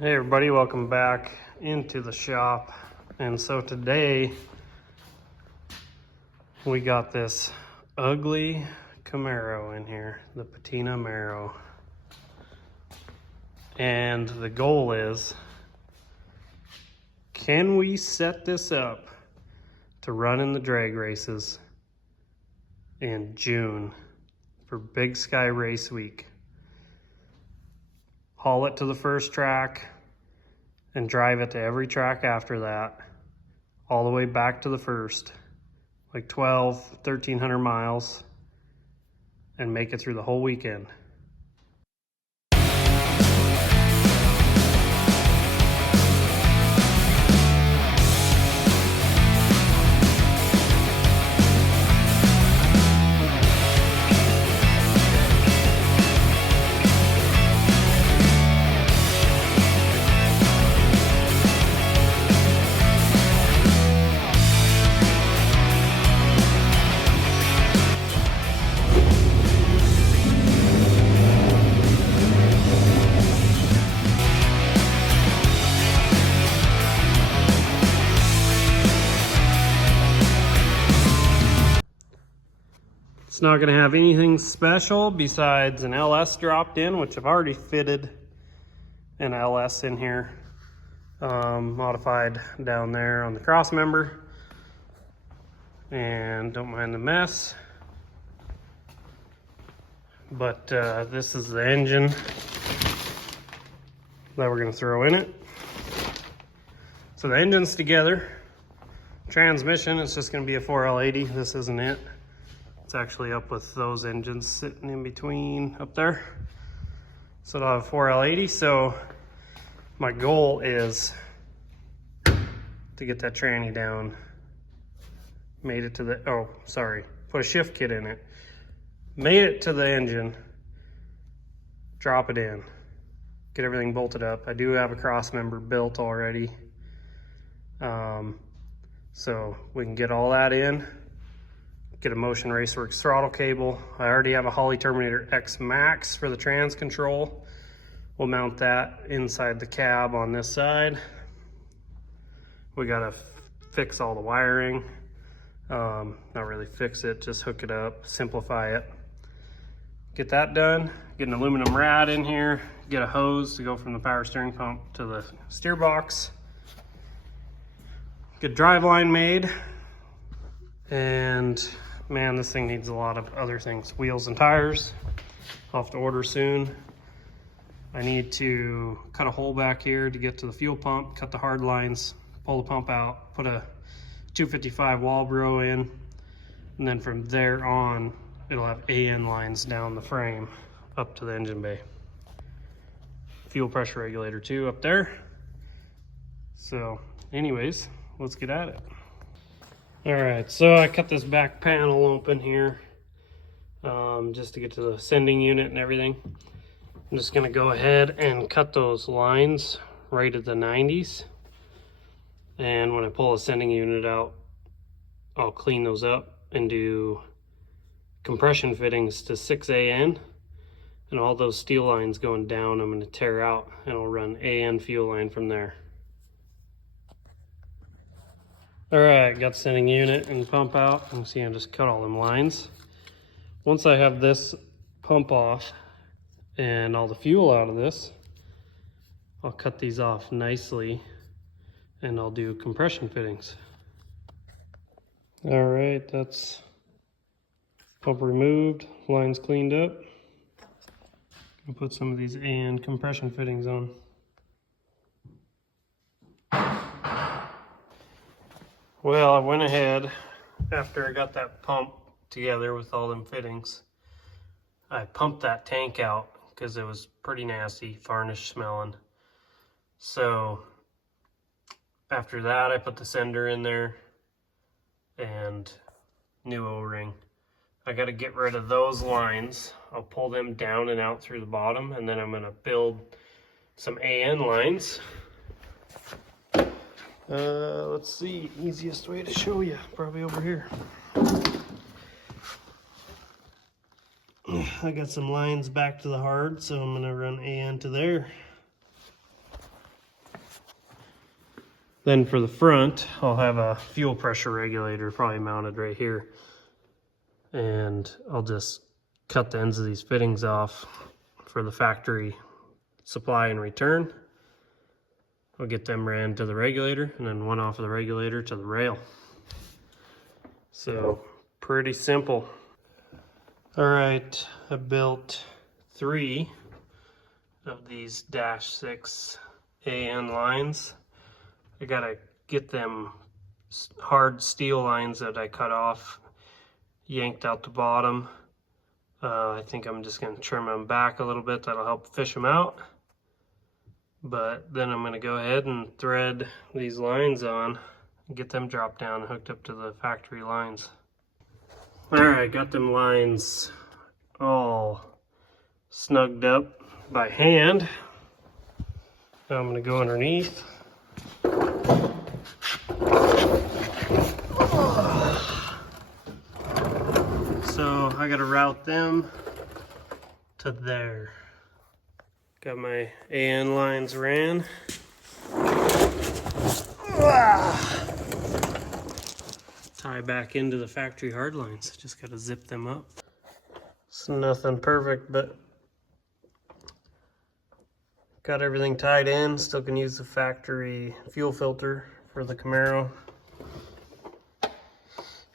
Hey everybody, welcome back into the shop. And so today we got this ugly Camaro in here, the Patina Camaro. And the goal is, can we set this up to run in the drag races in June for Big Sky Race Week? Haul it to the first track and drive it to every track after that, all the way back to the first, like 1,300 miles, and make it through the whole weekend. It's not going to have anything special besides an LS dropped in, which I've already fitted an LS in here, modified down there on the cross member, and don't mind the mess. But this is the engine that we're going to throw in it. So the engine's together. Transmission, it's just going to be a 4L80. This isn't it. It's actually up with those engines sitting in between up there. So it'll have a 4L80. So my goal is to get that tranny down. Made it to the, put a shift kit in it. Made it to the engine. Drop it in. Get everything bolted up. I do have a cross member built already. So we can get all that in. Get a Motion Raceworks throttle cable. I already have a Holley Terminator X Max for the trans control. We'll mount that inside the cab on this side. We gotta fix all the wiring. Not really fix it, just hook it up, simplify it. Get that done. Get an aluminum rad in here. Get a hose to go from the power steering pump to the steer box. Get driveline made. And man, this thing needs a lot of other things. Wheels and tires, I'll have to order soon. I need to cut a hole back here to get to the fuel pump, cut the hard lines, pull the pump out, put a 255 Walbro in, and then from there on, it'll have AN lines down the frame up to the engine bay. Fuel pressure regulator too up there. So anyways, let's get at it. All right, so I cut this back panel open here just to get to the sending unit and everything. I'm just gonna go ahead and cut those lines right at the 90s. And when I pull the sending unit out, I'll clean those up and do compression fittings to 6AN. And all those steel lines going down, I'm gonna tear out and I'll run AN fuel line from there. All right, got the sending unit and pump out. You can see I just cut all them lines. Once I have this pump off and all the fuel out of this, I'll cut these off nicely and I'll do compression fittings. All right, that's pump removed, lines cleaned up. I'll put some of these AN compression fittings on. Well, I went ahead after I got that pump together with all them fittings. I pumped that tank out because it was pretty nasty, varnish smelling. So after that, I put the sender in there and new O-ring. I got to get rid of those lines. I'll pull them down and out through the bottom, and then I'm going to build some AN lines. Let's see, easiest way to show you, probably over here. I got some lines back to the hard, so I'm gonna run AN to there. Then for the front, I'll have a fuel pressure regulator probably mounted right here. And I'll just cut the ends of these fittings off for the factory supply and return. I'll get them ran to the regulator and then one off of the regulator to the rail. So pretty simple. All right, I built 3 of these -6 AN lines. I gotta get them hard steel lines that I cut off, yanked out the bottom. I think I'm just gonna trim them back a little bit. That'll help fish them out. But then I'm gonna go ahead and thread these lines on and get them dropped down and hooked up to the factory lines. All right, got them lines all snugged up by hand. Now I'm gonna go underneath. So I gotta route them to there. Got my AN lines ran. Tie back into the factory hard lines. Just gotta zip them up. It's nothing perfect, but got everything tied in. Still can use the factory fuel filter for the Camaro.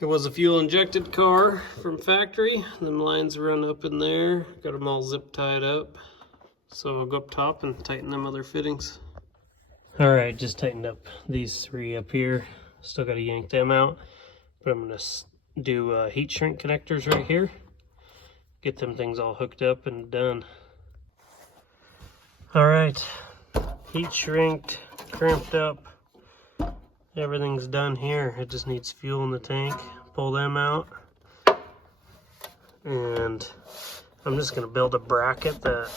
It was a fuel injected car from factory. Them lines run up in there. Got them all zip tied up. So I'll go up top and tighten them other fittings. All right, just tightened up these 3 up here. Still got to yank them out, but I'm gonna do heat shrink connectors right here. Get them things all hooked up and done. All right, heat shrinked, crimped up. Everything's done here. It just needs fuel in the tank. Pull them out. And I'm just gonna build a bracket that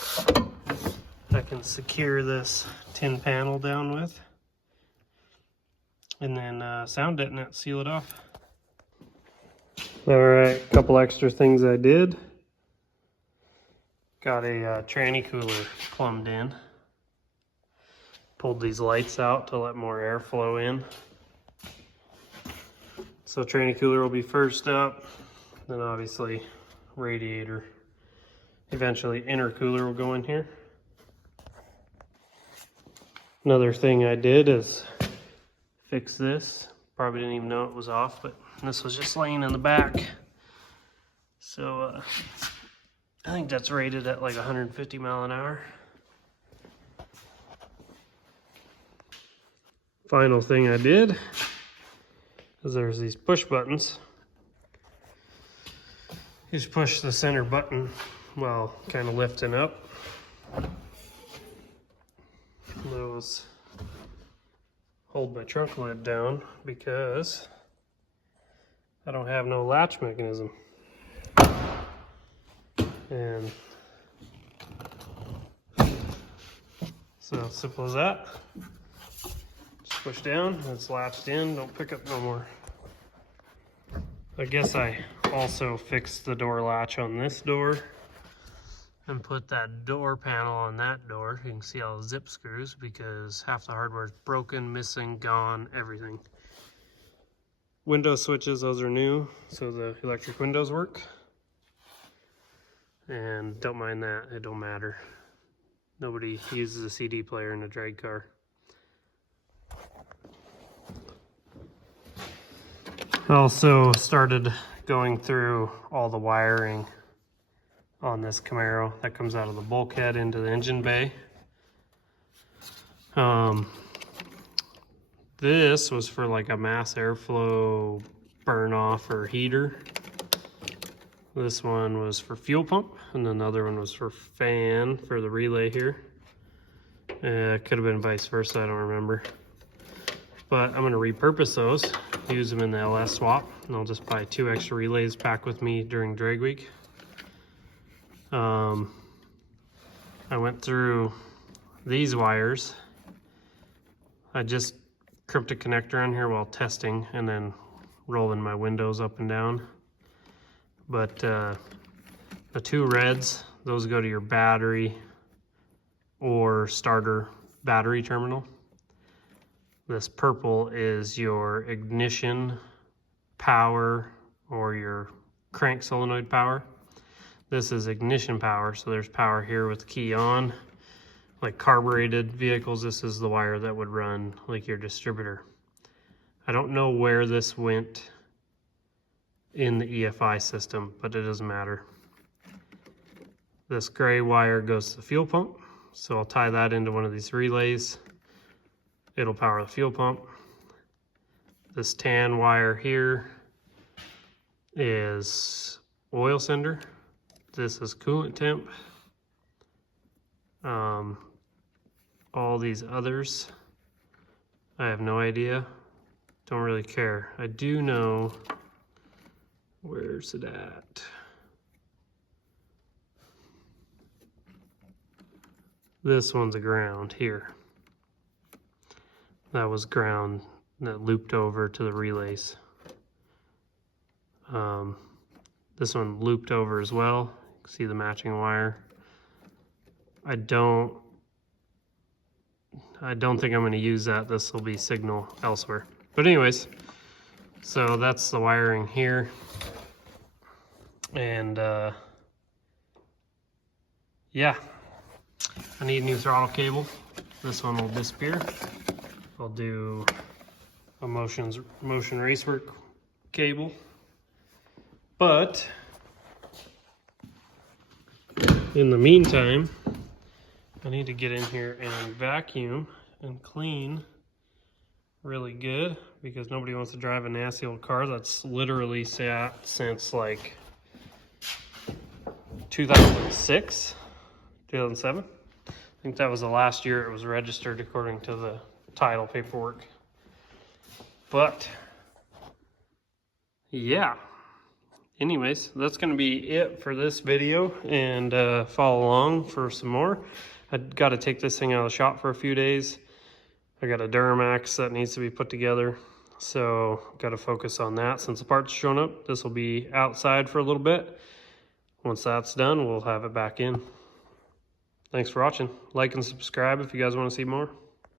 I can secure this tin panel down with. And then sound detonate, seal it off. All right, a couple extra things I did. Got a tranny cooler plumbed in. Pulled these lights out to let more air flow in. So tranny cooler will be first up, then obviously radiator. Eventually intercooler will go in here. Another thing I did is fix this. Probably didn't even know it was off, but this was just laying in the back. So I think that's rated at like 150 mile an hour. Final thing I did is there's these push buttons. You just push the center button while kind of lifting up. Those hold my trunk lid down because I don't have no latch mechanism. And so simple as that. Just push down, and it's latched in, don't pick up no more. I guess I also fixed the door latch on this door and put that door panel on that door. You can see all the zip screws because half the hardware is broken, missing, gone, everything. Window switches, those are new, so the electric windows work. And don't mind that, it don't matter. Nobody uses a CD player in a drag car. I also started going through all the wiring on this Camaro that comes out of the bulkhead into the engine bay. This was for like a mass airflow burn off or heater. This one was for fuel pump, and then the other one was for fan for the relay here. It could have been vice versa, I don't remember. But I'm gonna repurpose those, use them in the LS swap, and I'll just buy 2 extra relays back with me during drag week. I went through these wires. I just crimped a connector on here while testing and then rolling my windows up and down. But the 2 reds, those go to your battery or starter battery terminal. This purple is your ignition power or your crank solenoid power. This is ignition power, so there's power here with the key on. Like carbureted vehicles, this is the wire that would run like your distributor. I don't know where this went in the EFI system, but it doesn't matter. This gray wire goes to the fuel pump, so I'll tie that into one of these relays. It'll power the fuel pump. This tan wire here is oil sender. This is coolant temp. All these others, I have no idea. Don't really care. I do know, where's it at? This one's a ground here. That was ground that looped over to the relays. This one looped over as well. You can see the matching wire. I don't think I'm going to use that. This will be signal elsewhere. But anyways, so that's the wiring here. And yeah, I need a new throttle cable. This one will disappear. I'll do a motion racework cable. But in the meantime, I need to get in here and vacuum and clean really good, because nobody wants to drive a nasty old car that's literally sat since like 2006, 2007. I think that was the last year it was registered according to the title paperwork. But yeah, anyways, that's going to be it for this video, and follow along for some more. I got to take this thing out of the shop for a few days. I got a Duramax that needs to be put together, so got to focus on that. Since the parts are showing up, this will be outside for a little bit. Once that's done, we'll have it back in. Thanks for watching. Like and subscribe if you guys want to see more.